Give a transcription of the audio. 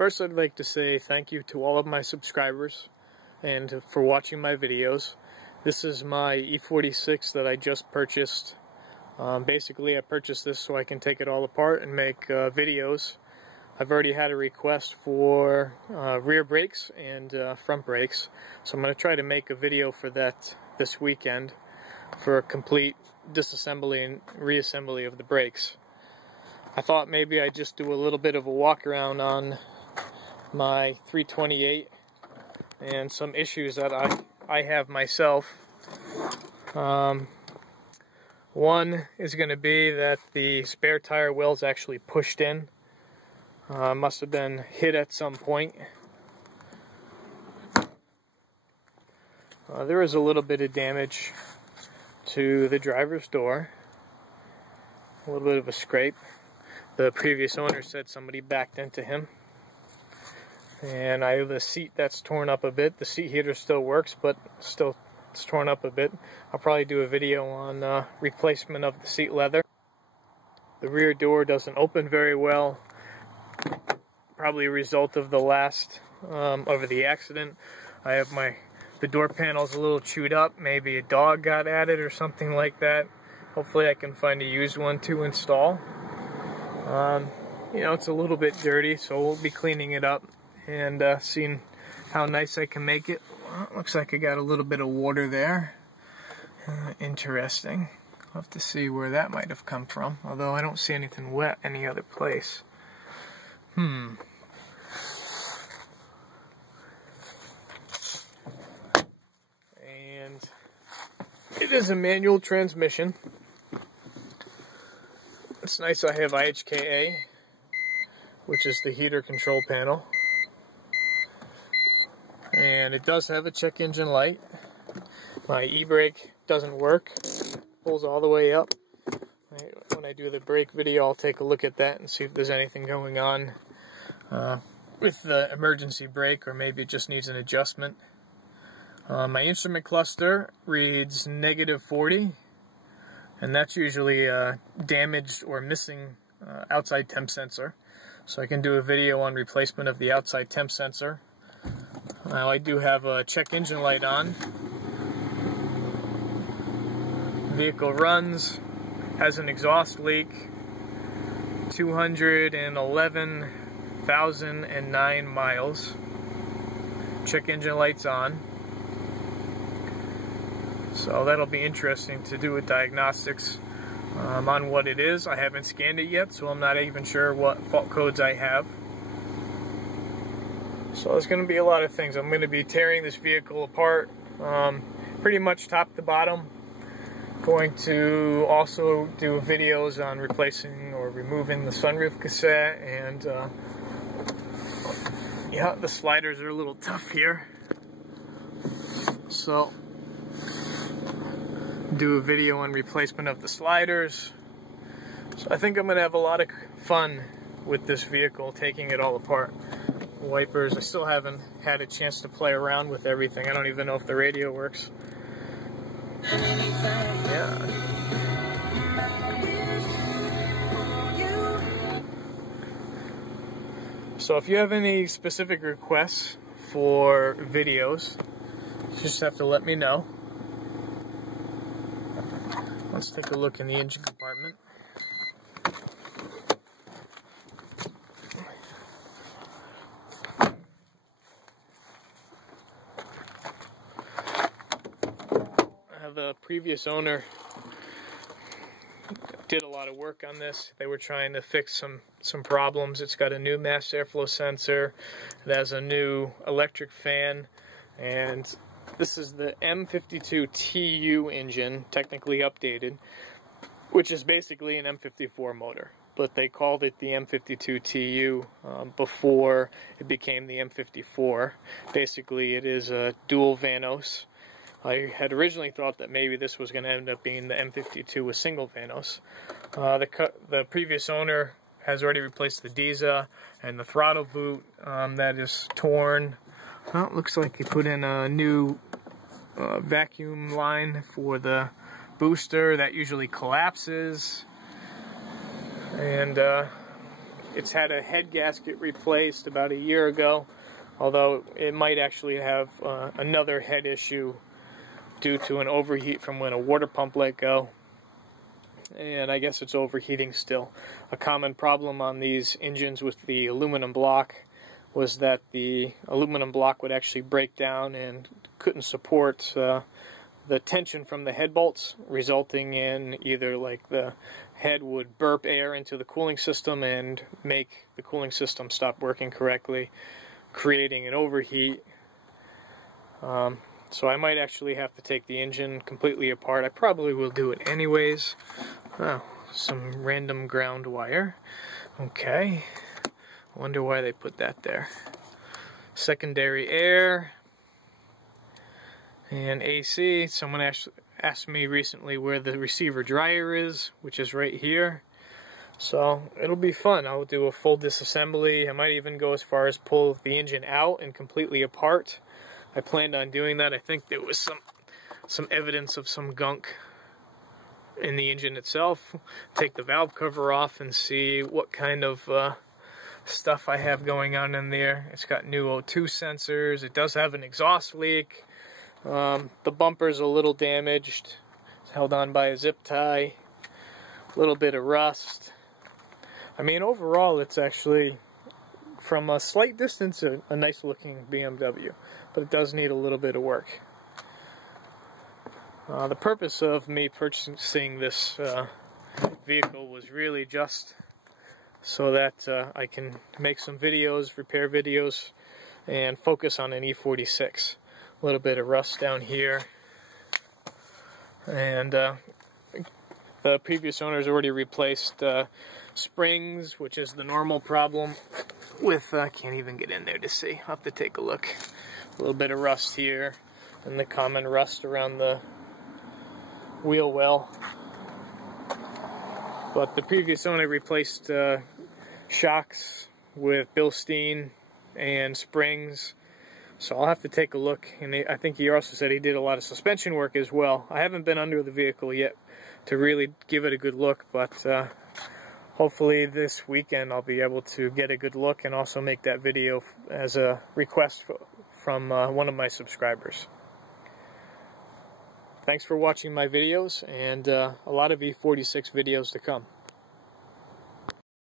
First, I'd like to say thank you to all of my subscribers and for watching my videos. This is my E46 that I just purchased. Basically, I purchased this so I can take it all apart and make videos. I've already had a request for rear brakes and front brakes, so I'm going to try to make a video for that this weekend for a complete disassembly and reassembly of the brakes. I thought maybe I'd just do a little bit of a walk around on my 328 and some issues that I have myself. One is going to be that the spare tire well's actually pushed in. Must have been hit at some point. There is a little bit of damage to the driver's door. A little bit of a scrape. The previous owner said somebody backed into him. And I have a seat that's torn up a bit. The seat heater still works, but still it's torn up a bit. I'll probably do a video on replacement of the seat leather. The rear door doesn't open very well. Probably a result of the last, of the accident. I have the door panel's a little chewed up. Maybe a dog got at it or something like that. Hopefully I can find a used one to install. You know, it's a little bit dirty, so we'll be cleaning it up and seeing how nice I can make it. Well, it looks like I got a little bit of water there. Interesting. I'll have to see where that might have come from, although I don't see anything wet any other place. And it is a manual transmission. It's nice I have IHKA, which is the heater control panel. And it does have a check engine light. My e-brake doesn't work. Pulls all the way up. When I do the brake video, I'll take a look at that and see if there's anything going on with the emergency brake, or maybe it just needs an adjustment. My instrument cluster reads -40, and that's usually a damaged or missing outside temp sensor. So I can do a video on replacement of the outside temp sensor. Now I do have a check engine light on. Vehicle runs, has an exhaust leak, 211,009 miles. Check engine light's on. So that'll be interesting to do with diagnostics on what it is. I haven't scanned it yet, so I'm not even sure what fault codes I have. So there's going to be a lot of things. I'm going to be tearing this vehicle apart pretty much top to bottom. Going to also do videos on replacing or removing the sunroof cassette, and yeah, the sliders are a little tough here. So do a video on replacement of the sliders. So I think I'm going to have a lot of fun with this vehicle, taking it all apart. Wipers, I still haven't had a chance to play around with everything. I don't even know if the radio works. Yeah. So if you have any specific requests for videos, you just have to let me know. Let's take a look in the engine compartment. The previous owner did a lot of work on this. They were trying to fix some problems. It's got a new mass airflow sensor. It has a new electric fan, and this is the M52TU engine, technically updated, which is basically an M54 motor. But they called it the M52TU before it became the M54. Basically, it is a dual Vanos. I had originally thought that maybe this was going to end up being the M52 with single Vanos. The previous owner has already replaced the Diza and the throttle boot that is torn. Well, it looks like he put in a new vacuum line for the booster that usually collapses. And It's had a head gasket replaced about a year ago, although it might actually have another head issue due to an overheat from when a water pump let go. And I guess it's overheating still. A common problem on these engines with the aluminum block was that the aluminum block would actually break down and couldn't support the tension from the head bolts, resulting in either like the head would burp air into the cooling system and make the cooling system stop working correctly, creating an overheat. So I might actually have to take the engine completely apart. I probably will do it anyways. Oh, some random ground wire. Okay. Wonder why they put that there. Secondary air and AC. Someone asked me recently where the receiver dryer is, which is right here. So it'll be fun. I'll do a full disassembly. I might even go as far as pull the engine out and completely apart. I planned on doing that. I think there was some evidence of some gunk in the engine itself. Take the valve cover off and see what kind of stuff I have going on in there. It's got new O2 sensors. It does have an exhaust leak. The bumper's a little damaged. It's held on by a zip tie. A little bit of rust. I mean, overall, it's actually, from a slight distance, a nice looking BMW, but it does need a little bit of work. The purpose of me purchasing this vehicle was really just so that I can make some videos, repair videos, and focus on an E46. A little bit of rust down here, and the previous owners already replaced springs, which is the normal problem with, I can't even get in there to see, I'll have to take a look. A little bit of rust here, and the common rust around the wheel well. But the previous owner replaced shocks with Bilstein and springs, so I'll have to take a look. And I think he also said he did a lot of suspension work as well. I haven't been under the vehicle yet to really give it a good look, but hopefully this weekend I'll be able to get a good look and also make that video as a request from one of my subscribers. Thanks for watching my videos, and a lot of E46 videos to come.